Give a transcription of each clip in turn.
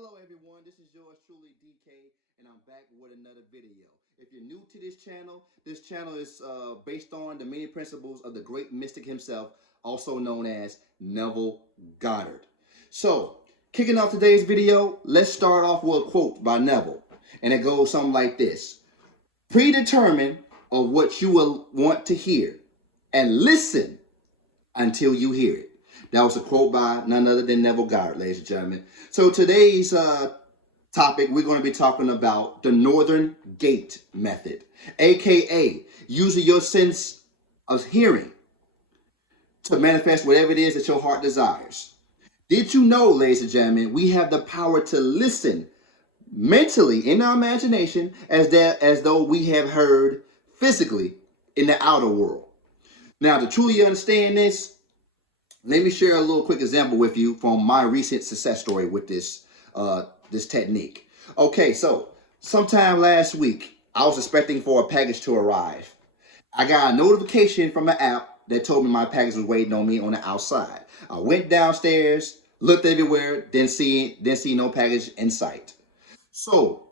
Hello everyone, this is yours truly DK and I'm back with another video. If you're new to this channel is based on the many principles of the great mystic himself, also known as Neville Goddard. So, kicking off today's video, let's start off with a quote by Neville. And it goes something like this. Predetermine of what you will want to hear and listen until you hear it. That was a quote by none other than Neville Goddard, ladies and gentlemen. So today's topic, we're going to be talking about the Northern Gate Method, aka using your sense of hearing to manifest whatever it is that your heart desires. Did you know, ladies and gentlemen, we have the power to listen mentally in our imagination as though we have heard physically in the outer world. Now, to truly understand this, let me share a little quick example with you from my recent success story with this technique. Okay, so sometime last week, I was expecting for a package to arrive. I got a notification from an app that told me my package was waiting on me on the outside. I went downstairs, looked everywhere, didn't see no package in sight. So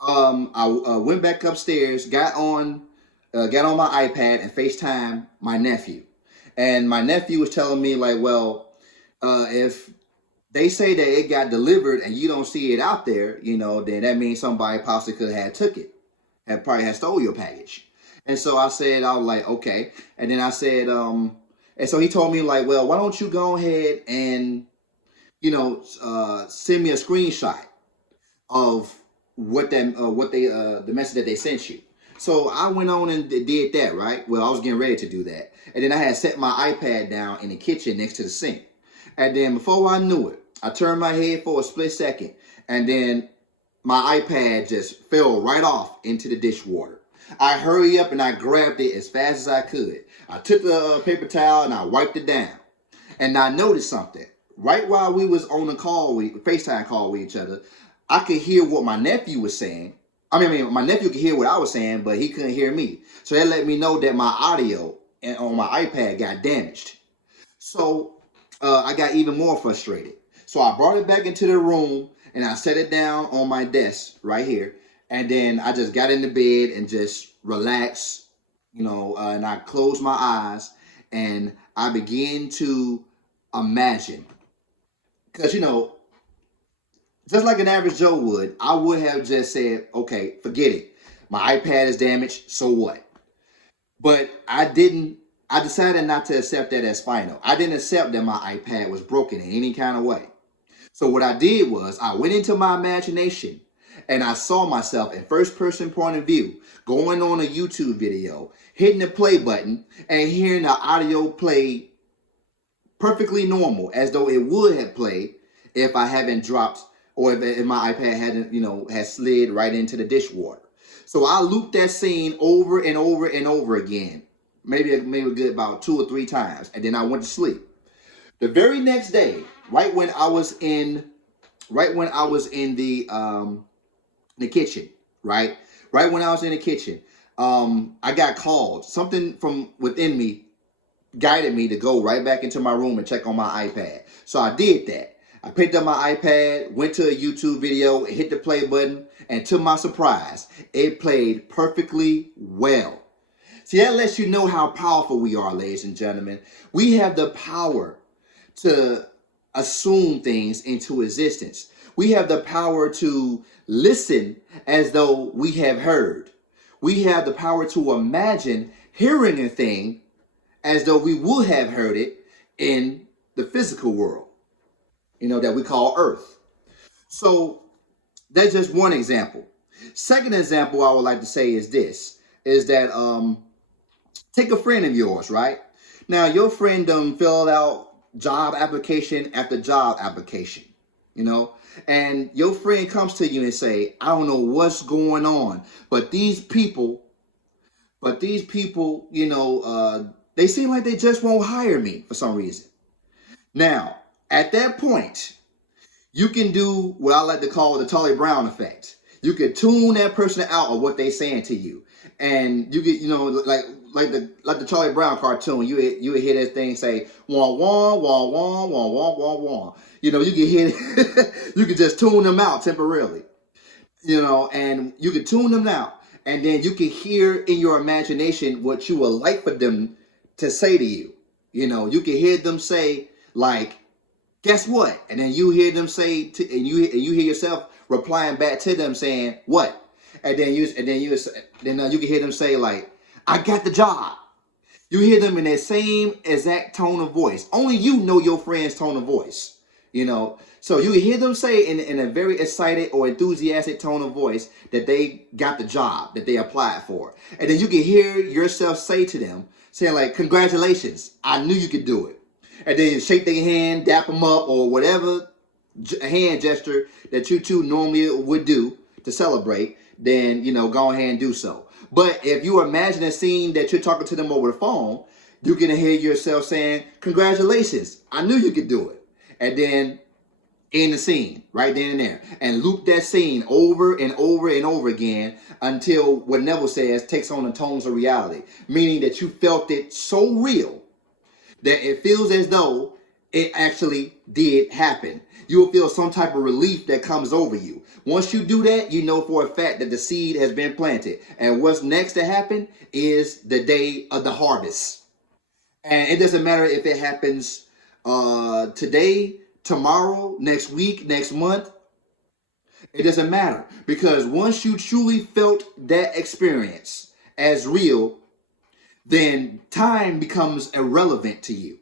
I went back upstairs, got on my iPad and FaceTime my nephew. And my nephew was telling me like, well, if they say that it got delivered and you don't see it out there, then that means somebody possibly could have took it, probably had stole your package. And so I was like, okay. And then I said, and so he told me like, well, why don't you go ahead and, send me a screenshot of the message that they sent you. So I went on and did that, right? Well, I was getting ready to do that. And then I had set my iPad down in the kitchen next to the sink. And then before I knew it, I turned my head for a split second. And then my iPad just fell right off into the dishwater. I hurried up and I grabbed it as fast as I could. I took the paper towel and I wiped it down. And I noticed something. Right while we was on the FaceTime call with each other, I could hear what my nephew was saying. My nephew could hear what I was saying, but he couldn't hear me. So that let me know that my audio on my iPad got damaged. So I got even more frustrated. So I brought it back into the room and I set it down on my desk right here. And then I just got in the bed and just relaxed, and I closed my eyes and I began to imagine. Because, just like an average Joe would, I would have just said, okay, forget it. My iPad is damaged, so what? But I decided not to accept that as final. I didn't accept that my iPad was broken in any kind of way. So what I did was I went into my imagination and I saw myself in first person point of view, going on a YouTube video, hitting the play button and hearing the audio play perfectly normal, as though it would have played if I haven't dropped or if my iPad hadn't, had slid right into the dishwater. So I looped that scene over and over and over again, maybe a good about 2 or 3 times, and then I went to sleep. The very next day, right when I was in the kitchen, right when I was in the kitchen, I got called. Something from within me guided me to go right back into my room and check on my iPad. So I did that. I picked up my iPad, went to a YouTube video, hit the play button, and to my surprise, it played perfectly well. See, that lets you know how powerful we are, ladies and gentlemen. We have the power to assume things into existence. We have the power to listen as though we have heard. We have the power to imagine hearing a thing as though we would have heard it in the physical world, that we call Earth. So that's just one example. Second example I would like to say is this, is that take a friend of yours, right? Now, your friend filled out job application after job application, and your friend comes to you and say, I don't know what's going on, but these people, they seem like they just won't hire me for some reason. Now, at that point, you can do what I like to call the Charlie Brown effect. You can tune that person out of what they're saying to you. And you get, like the Charlie Brown cartoon. You would hear that thing say wah wah wah wah wah wah wah wah. You know, you can hear it. You can just tune them out temporarily. You know, and you can tune them out, and then you can hear in your imagination what you would like for them to say to you. You know, you can hear them say like, "Guess what?" And then you hear them say, and you hear yourself replying back to them saying, "What?" And then you can hear them say like, "I got the job." You hear them in that same exact tone of voice. Only you know your friend's tone of voice, you know. So you hear them say in a very excited or enthusiastic tone of voice that they got the job that they applied for. And then you can hear yourself say to them, saying like, "Congratulations, I knew you could do it." And then you shake their hand, dap them up, or whatever hand gesture that you two normally would do to celebrate, then, you know, go ahead and do so. But if you imagine a scene that you're talking to them over the phone, you can hear yourself saying, "Congratulations, I knew you could do it." And then end the scene right then and there. And loop that scene over and over and over again until what Neville says takes on the tones of reality. Meaning that you felt it so real that it feels as though it actually did happen. You will feel some type of relief that comes over you. Once you do that, you know for a fact that the seed has been planted. And what's next to happen is the day of the harvest. And it doesn't matter if it happens today, tomorrow, next week, next month. It doesn't matter. Because once you truly felt that experience as real, then time becomes irrelevant to you.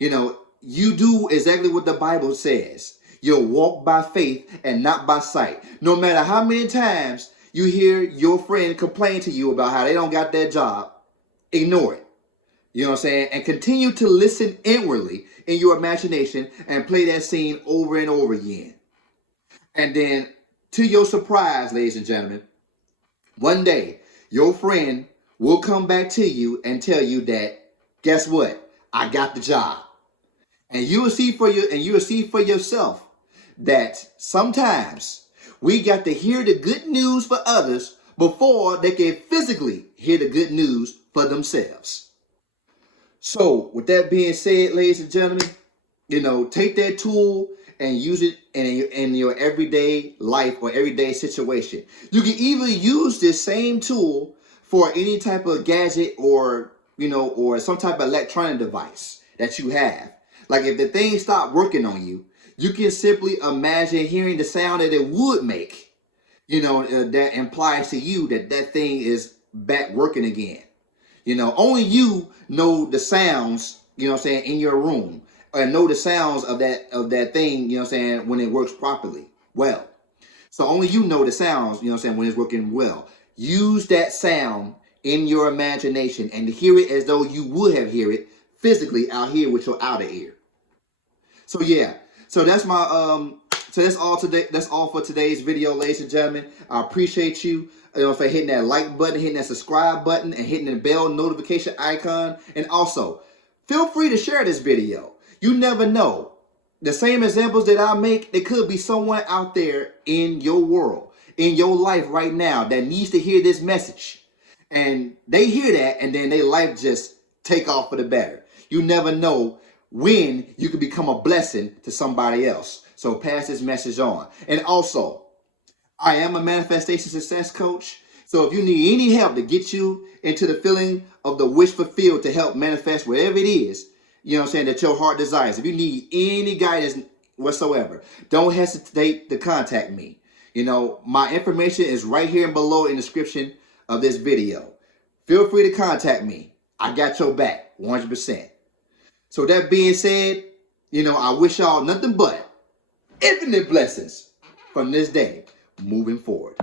You know, you do exactly what the Bible says. You'll walk by faith and not by sight. No matter how many times you hear your friend complain to you about how they don't got that job, ignore it. You know what I'm saying? And continue to listen inwardly in your imagination and play that scene over and over again. And then, to your surprise, ladies and gentlemen, one day your friend will come back to you and tell you that, "Guess what? I got the job." And you will see for yourself that sometimes we got to hear the good news for others before they can physically hear the good news for themselves. So, with that being said, ladies and gentlemen, you know, take that tool and use it in your everyday life or everyday situation. You can even use this same tool for any type of gadget or, you know, or some type of electronic device that you have. Like if the thing stopped working on you, you can simply imagine hearing the sound that it would make, you know, that implies to you that that thing is back working again. You know, only you know the sounds, you know what I'm saying, in your room, and know the sounds of that thing, you know what I'm saying, when it works properly. Well, so only you know the sounds, you know what I'm saying, when it's working well. Use that sound in your imagination and hear it as though you would have heard it physically out here with your outer ear. So yeah, so that's my so that's all today. That's all for today's video, ladies and gentlemen. I appreciate you, for hitting that like button, hitting that subscribe button, and hitting the bell notification icon. And also, feel free to share this video. You never know. The same examples that I make, there could be someone out there in your world, in your life right now that needs to hear this message. And they hear that, and then their life just take off for the better. You never know when you can become a blessing to somebody else. So pass this message on. And also, I am a manifestation success coach. So if you need any help to get you into the feeling of the wish fulfilled to help manifest whatever it is, you know what I'm saying, that your heart desires. If you need any guidance whatsoever, don't hesitate to contact me. You know, my information is right here and below in the description of this video. Feel free to contact me. I got your back 100%. So that being said, you know, I wish y'all nothing but infinite blessings from this day moving forward.